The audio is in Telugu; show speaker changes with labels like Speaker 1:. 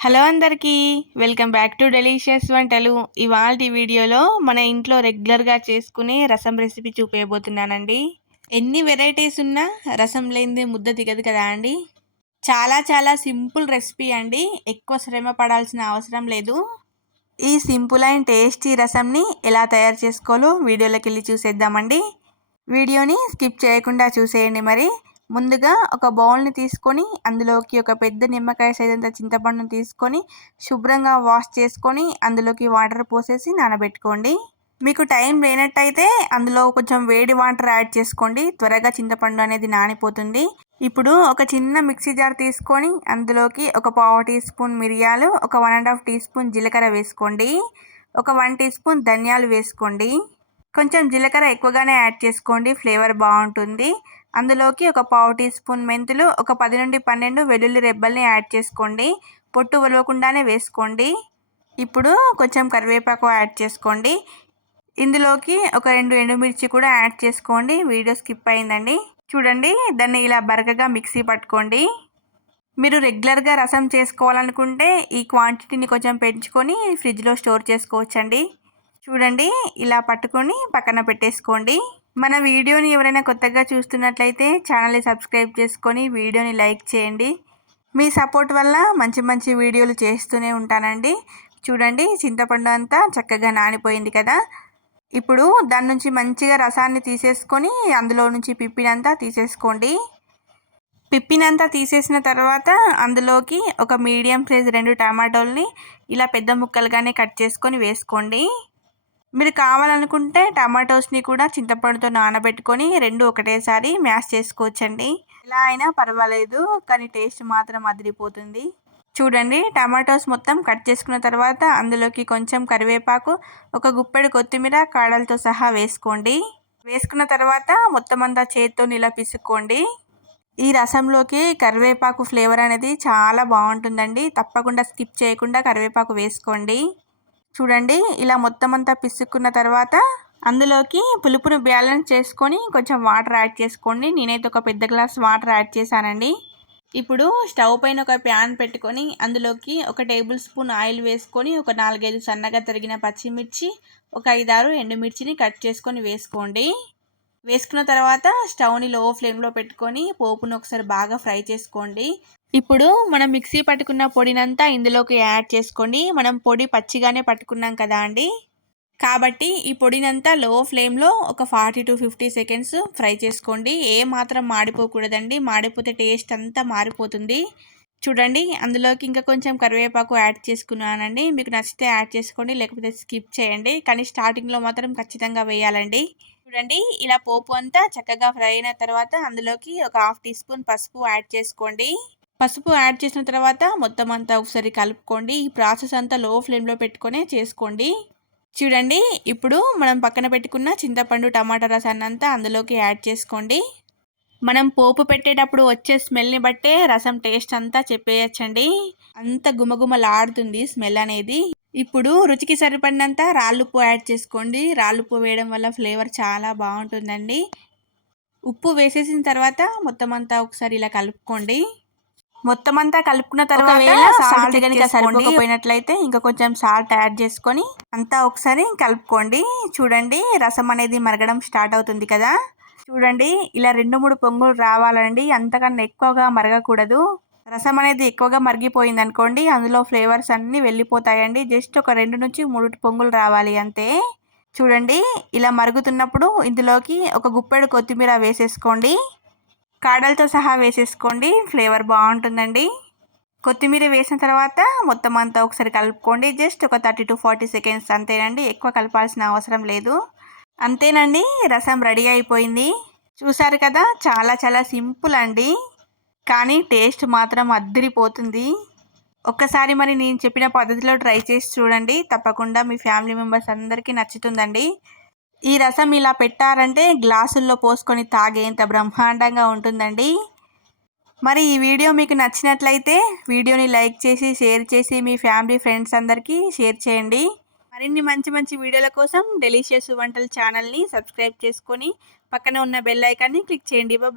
Speaker 1: హలో అందరికీ వెల్కమ్ బ్యాక్ టు డెలీషియస్ వంటలు. ఇవాళ వీడియోలో మన ఇంట్లో రెగ్యులర్గా చేసుకునే రసం రెసిపీ చూపేయబోతున్నానండి. ఎన్ని వెరైటీస్ ఉన్నా రసం లేనిదే ముద్ద దిగదు కదా అండి? చాలా చాలా సింపుల్ రెసిపీ అండి. ఎక్కువ శ్రమ పడాల్సిన అవసరం లేదు. ఈ సింపుల్ అండ్ టేస్టీ రసంని ఎలా తయారు చేసుకోవాలో వీడియోలోకి వెళ్ళి చూసేద్దామండి. వీడియోని స్కిప్ చేయకుండా చూసేయండి మరి. ముందుగా ఒక బౌల్ని తీసుకొని అందులోకి ఒక పెద్ద నిమ్మకాయ సైజంత చింతపండును తీసుకొని శుభ్రంగా వాష్ చేసుకొని అందులోకి వాటర్ పోసేసి నానబెట్టుకోండి. మీకు టైం లేనట్టయితే అందులో కొంచెం వేడి వాటర్ యాడ్ చేసుకోండి. త్వరగా చింతపండు అనేది నానిపోతుంది. ఇప్పుడు ఒక చిన్న మిక్సీ జార్ తీసుకొని అందులోకి ఒక పావు టీ స్పూన్ మిరియాలు ఒక one and half teaspoon జీలకర్ర వేసుకోండి. ఒక వన్ టీ స్పూన్ ధనియాలు వేసుకోండి. కొంచెం జీలకర్ర ఎక్కువగానే యాడ్ చేసుకోండి. ఫ్లేవర్ బాగుంటుంది. అందులోకి ఒక పావు టీ స్పూన్ మెంతులు ఒక పది నుండి పన్నెండు వెల్లుల్లి రెబ్బల్ని యాడ్ చేసుకోండి. పొట్టు ఒలవకుండానే వేసుకోండి. ఇప్పుడు కొంచెం కరివేపాకు యాడ్ చేసుకోండి. ఇందులోకి ఒక రెండు ఎండుమిర్చి కూడా యాడ్ చేసుకోండి. వీడియో స్కిప్ అయిందండి. చూడండి దాన్ని ఇలా బరకగా మిక్సీ పట్టుకోండి. మీరు రెగ్యులర్గా రసం చేసుకోవాలనుకుంటే ఈ క్వాంటిటీని కొంచెం పెంచుకొని ఫ్రిడ్జ్లో స్టోర్ చేసుకోవచ్చండి. చూడండి ఇలా పట్టుకొని పక్కన పెట్టేసుకోండి. మన వీడియోని ఎవరైనా కొత్తగా చూస్తున్నట్లయితే ఛానల్ని సబ్స్క్రైబ్ చేసుకొని వీడియోని లైక్ చేయండి. మీ సపోర్ట్ వల్ల మంచి మంచి వీడియోలు చేస్తూనే ఉంటానండి. చూడండి చింతపండు అంతా చక్కగా నానిపోయింది కదా. ఇప్పుడు దాని నుంచి మంచిగా రసాన్ని తీసేసుకొని అందులో నుంచి పిప్పినంతా తీసేసుకోండి. పిప్పినంతా తీసేసిన తర్వాత అందులోకి ఒక మీడియం సైజ్ రెండు టమాటోల్ని ఇలా పెద్ద ముక్కలుగానే కట్ చేసుకొని వేసుకోండి. మీరు కావాలనుకుంటే టమాటోస్ని కూడా చింతపండుతో నానబెట్టుకొని రెండు ఒకటేసారి మ్యాష్ చేసుకోవచ్చండి. ఎలా అయినా పర్వాలేదు కానీ టేస్ట్ మాత్రం అదిరిపోతుంది. చూడండి టమాటోస్ మొత్తం కట్ చేసుకున్న తర్వాత అందులోకి కొంచెం కరివేపాకు ఒక గుప్పెడు కొత్తిమీర కాడలతో సహా వేసుకోండి. వేసుకున్న తర్వాత మొత్తం అంతా చేతితో ఇలా పిసుక్కోండి. ఈ రసంలోకి కరివేపాకు ఫ్లేవర్ అనేది చాలా బాగుంటుందండి. తప్పకుండా స్కిప్ చేయకుండా కరివేపాకు వేసుకోండి. చూడండి ఇలా మొత్తం అంతా పిసుక్కున్న తర్వాత అందులోకి పులుపును బ్యాలెన్స్ చేసుకొని కొంచెం వాటర్ యాడ్ చేసుకోండి. నేనైతే ఒక పెద్ద గ్లాస్ వాటర్ యాడ్ చేశానండి. ఇప్పుడు స్టవ్ పైన ఒక ప్యాన్ పెట్టుకొని అందులోకి ఒక టేబుల్ స్పూన్ ఆయిల్ వేసుకొని ఒక నాలుగైదు సన్నగా తరిగిన పచ్చిమిర్చి ఒక ఐదారు ఎండుమిర్చిని కట్ చేసుకొని వేసుకోండి. వేసుకున్న తర్వాత స్టవ్ని లో ఫ్లేమ్లో పెట్టుకొని పోపును ఒకసారి బాగా ఫ్రై చేసుకోండి. ఇప్పుడు మనం మిక్సీ పట్టుకున్న పొడినంతా ఇందులోకి యాడ్ చేసుకోండి. మనం పొడి పచ్చిగానే పట్టుకున్నాం కదా అండి. కాబట్టి ఈ పొడినంతా లో ఫ్లేమ్లో ఒక forty to fifty seconds fry చేసుకోండి. ఏ మాత్రం మాడిపోకూడదండి. మాడిపోతే టేస్ట్ అంతా మారిపోతుంది. చూడండి అందులోకి ఇంకా కొంచెం కరివేపాకు యాడ్ చేసుకున్నానండి. మీకు నచ్చితే యాడ్ చేసుకోండి లేకపోతే స్కిప్ చేయండి. కానీ స్టార్టింగ్లో మాత్రం ఖచ్చితంగా వేయాలండి. చూడండి ఇలా పోపు అంతా చక్కగా ఫ్రై అయిన తర్వాత అందులోకి ఒక హాఫ్ టీ స్పూన్ పసుపు యాడ్ చేసుకోండి. పసుపు యాడ్ చేసిన తర్వాత మొత్తం అంతా ఒకసారి కలుపుకోండి. ఈ ప్రాసెస్ అంతా లో ఫ్లేమ్లో పెట్టుకొని చేసుకోండి. చూడండి ఇప్పుడు మనం పక్కన పెట్టుకున్న చింతపండు టమాటా రసాన్ని అంతా అందులోకి యాడ్ చేసుకోండి. మనం పోపు పెట్టేటప్పుడు వచ్చే స్మెల్ని బట్టే రసం టేస్ట్ అంతా చెప్పేయచ్చండి. అంత గుమగుమలాడుతుంది స్మెల్ అనేది. ఇప్పుడు రుచికి సరిపడినంత రాళ్ళుప్పు యాడ్ చేసుకోండి. రాళ్ళుప్పు వేయడం వల్ల ఫ్లేవర్ చాలా బాగుంటుందండి. ఉప్పు వేసేసిన తర్వాత మొత్తం అంతా ఒకసారి ఇలా కలుపుకోండి. మొత్తం అంతా కలుపుకున్న తర్వాత సాల్ట్ కనుక సరిపోకపోయినట్లయితే ఇంకా కొంచెం సాల్ట్ యాడ్ చేసుకొని అంతా ఒకసారి కలుపుకోండి. చూడండి రసం అనేది మరగడం స్టార్ట్ అవుతుంది కదా. చూడండి ఇలా రెండు మూడు పొంగులు రావాలండి. అంతకన్నా ఎక్కువగా మరగకూడదు. రసం అనేది ఎక్కువగా మరిగిపోయింది అనుకోండి అందులో ఫ్లేవర్స్ అన్నీ వెళ్ళిపోతాయండి. జస్ట్ ఒక రెండు నుంచి మూడు పొంగులు రావాలి అంతే. చూడండి ఇలా మరుగుతున్నప్పుడు ఇందులోకి ఒక గుప్పెడు కొత్తిమీర వేసేసుకోండి. కాడలతో సహా వేసేసుకోండి. ఫ్లేవర్ బాగుంటుందండి. కొత్తిమీర వేసిన తర్వాత మొత్తం అంతా ఒకసారి కలుపుకోండి. జస్ట్ ఒక థర్టీ టు ఫార్టీ సెకండ్స్ అంతేనండి. ఎక్కువ కలపాల్సిన అవసరం లేదు. అంతేనండి. రసం రెడీ అయిపోయింది. చూసారు కదా? చాలా చాలా సింపుల్ అండి. కానీ టేస్ట్ మాత్రం అద్దరిపోతుంది. ఒక్కసారి మరి నేను చెప్పిన పద్ధతిలో ట్రై చేసి చూడండి. తప్పకుండా మీ ఫ్యామిలీ మెంబర్స్ అందరికీ నచ్చుతుందండి. ఈ రసం ఇలా పెట్టారంటే గ్లాసుల్లో పోసుకొని తాగేంత బ్రహ్మాండంగా ఉంటుందండి. మరి ఈ వీడియో మీకు నచ్చినట్లయితే వీడియోని లైక్ చేసి షేర్ చేసి మీ ఫ్యామిలీ ఫ్రెండ్స్ అందరికీ షేర్ చేయండి. మరిన్ని మంచి మంచి వీడియోల కోసం డెలిషియస్ వంటల ఛానల్ని సబ్స్క్రైబ్ చేసుకొని పక్కన ఉన్న బెల్ ఐకాన్ని క్లిక్ చేయండి. బాయ్.